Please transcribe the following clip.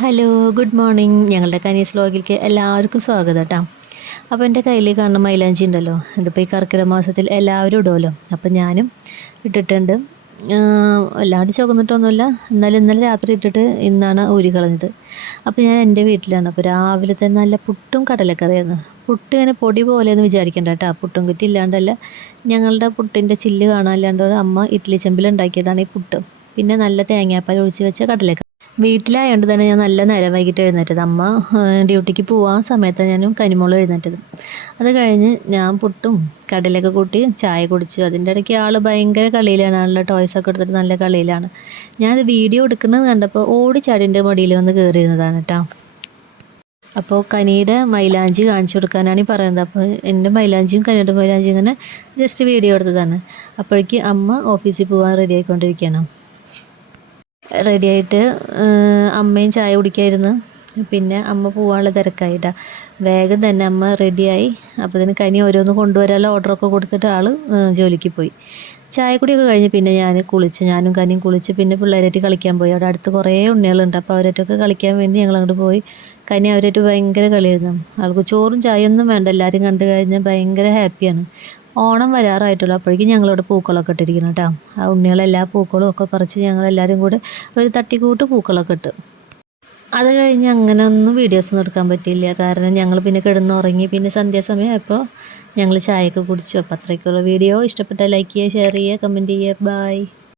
Hello good morning. ഞങ്ങളുടെ കനീസ് ലോഗിലേക്ക് എല്ലാവർക്കും സ്വാഗതം കേട്ടോ അപ്പോൾ എന്റെ കയ്യിൽ കാണുന്ന മൈലാഞ്ചി ഉണ്ടല്ലോ. ഇതിപ്പോൾ ഈ കർക്കിടക മാസത്തിൽ എല്ലാവരും ഇടുമല്ലോ അപ്പോൾ ഞാനും ഇട്ടിട്ടുണ്ട്. എല്ലാവരും ചുവന്നിട്ടൊന്നുമില്ല. എന്നാലും ഇന്നലെ രാത്രി ഇട്ടിട്ട് ഇന്നാണ് ഊരി കളഞ്ഞത്. അപ്പോൾ ഞാൻ എന്റെ വീട്ടിലാണ്. അപ്പോൾ രാവിലെ തന്നെ നല്ല പുട്ടും കടലക്കറിയായിരുന്നു. പുട്ട് ഇങ്ങനെ പൊടി പോലെയെന്ന് വിചാരിക്കേണ്ട കേട്ടോ പുട്ടും കുറ്റി ഇല്ലാണ്ടല്ല ഞങ്ങളുടെ പുട്ടിന്റെ ചില്ല് കാണാനില്ലാണ്ട് അമ്മ ഇഡ്ഡലി ചെമ്പിൽ ഉണ്ടാക്കിയതാണ് ഈ പുട്ട്. പിന്നെ നല്ല തേങ്ങാപ്പാൽ ഒഴിച്ച് വെച്ച കടലക്കറി. വീട്ടിലായതുകൊണ്ട് തന്നെ ഞാൻ നല്ല നേരം വൈകിട്ട് എഴുന്നേറ്റത്. അമ്മ ഡ്യൂട്ടിക്ക് പോകാൻ സമയത്ത് ഞാനും കനിമോളും എഴുന്നേറ്റത്. അത് കഴിഞ്ഞ് ഞാൻ പുട്ടും കടലൊക്കെ കൂട്ടി ചായ കുടിച്ചു. അതിന്റെ ഇടയ്ക്ക് ആൾ ഭയങ്കര കളിയിലാണ് ആളുടെ ടോയ്സൊക്കെ എടുത്തിട്ട് നല്ല കളിയിലാണ്. ഞാനത് വീഡിയോ എടുക്കുന്നത് കണ്ടപ്പോൾ ഓടി ചാടിന്റെ മടിയിൽ വന്ന് കയറിയിരുന്നതാണ് കേട്ടോ അപ്പോൾ കനിയുടെ മൈലാഞ്ചി കാണിച്ചു കൊടുക്കാനാണ് ഈ പറയുന്നത്. അപ്പോൾ എന്റെ മൈലാഞ്ചിയും കനിയുടെ മൈലാഞ്ചിയും ഇങ്ങനെ ജസ്റ്റ് വീഡിയോ എടുത്തതാണ്. അപ്പോഴേക്ക് അമ്മ ഓഫീസിൽ പോകാൻ റെഡി ആയിക്കൊണ്ടിരിക്കുകയാണ്. റെഡിയായിട്ട് അമ്മയും ചായ കുടിക്കായിരുന്നു. പിന്നെ അമ്മ പോകാനുള്ള തിരക്കായിട്ടാ. വേഗം തന്നെ അമ്മ റെഡിയായി. അപ്പോൾ ഇതിന് കനി ഓരോന്ന് കൊണ്ടുവരാനുള്ള ഓർഡറൊക്കെ കൊടുത്തിട്ട് ആൾ ജോലിക്ക് പോയി. ചായ കുടിയൊക്കെ കഴിഞ്ഞ് പിന്നെ ഞാൻ കുളിച്ച് ഞാനും കനിയും കുളിച്ച് പിന്നെ പിള്ളേരായിട്ട് കളിക്കാൻ പോയി. അവിടെ അടുത്ത് കുറേ ഉണ്ണികളുണ്ട്. അപ്പോൾ അവരായിട്ടൊക്കെ കളിക്കാൻ വേണ്ടി ഞങ്ങൾ അങ്ങോട്ട് പോയി. കനി അവരായിട്ട് ഭയങ്കര കളിയായിരുന്നു. ആൾക്ക് ചോറും ചായയൊന്നും വേണ്ട. എല്ലാവരും കണ്ടു കഴിഞ്ഞാൽ ഭയങ്കര ഹാപ്പിയാണ് ഓണം വരാറായിട്ടുള്ളൂ. അപ്പോഴേക്കും ഞങ്ങളിവിടെ പൂക്കളൊക്കെ ഇട്ടിരിക്കുന്നു കേട്ടോ. ആ ഉണ്ണികളെല്ലാ പൂക്കളും ഒക്കെ പറിച്ച് ഞങ്ങളെല്ലാവരും കൂടെ ഒരു തട്ടിക്കൂട്ട് പൂക്കളൊക്കെ ഇട്ട്. അത് കഴിഞ്ഞ് അങ്ങനെ ഒന്നും വീഡിയോസ് ഒന്നും എടുക്കാൻ പറ്റിയില്ല. കാരണം ഞങ്ങൾ പിന്നെ കിടന്നുറങ്ങി. പിന്നെ സന്ധ്യാസമയം അപ്പോൾ ഞങ്ങൾ ചായയൊക്കെ കുടിച്ചു. അപ്പോൾ അത്രയ്ക്കുള്ള വീഡിയോ. ഇഷ്ടപ്പെട്ടാൽ ലൈക്ക് ചെയ്യുക ഷെയർ ചെയ്യുക കമന്റ് ചെയ്യുക. ബായ്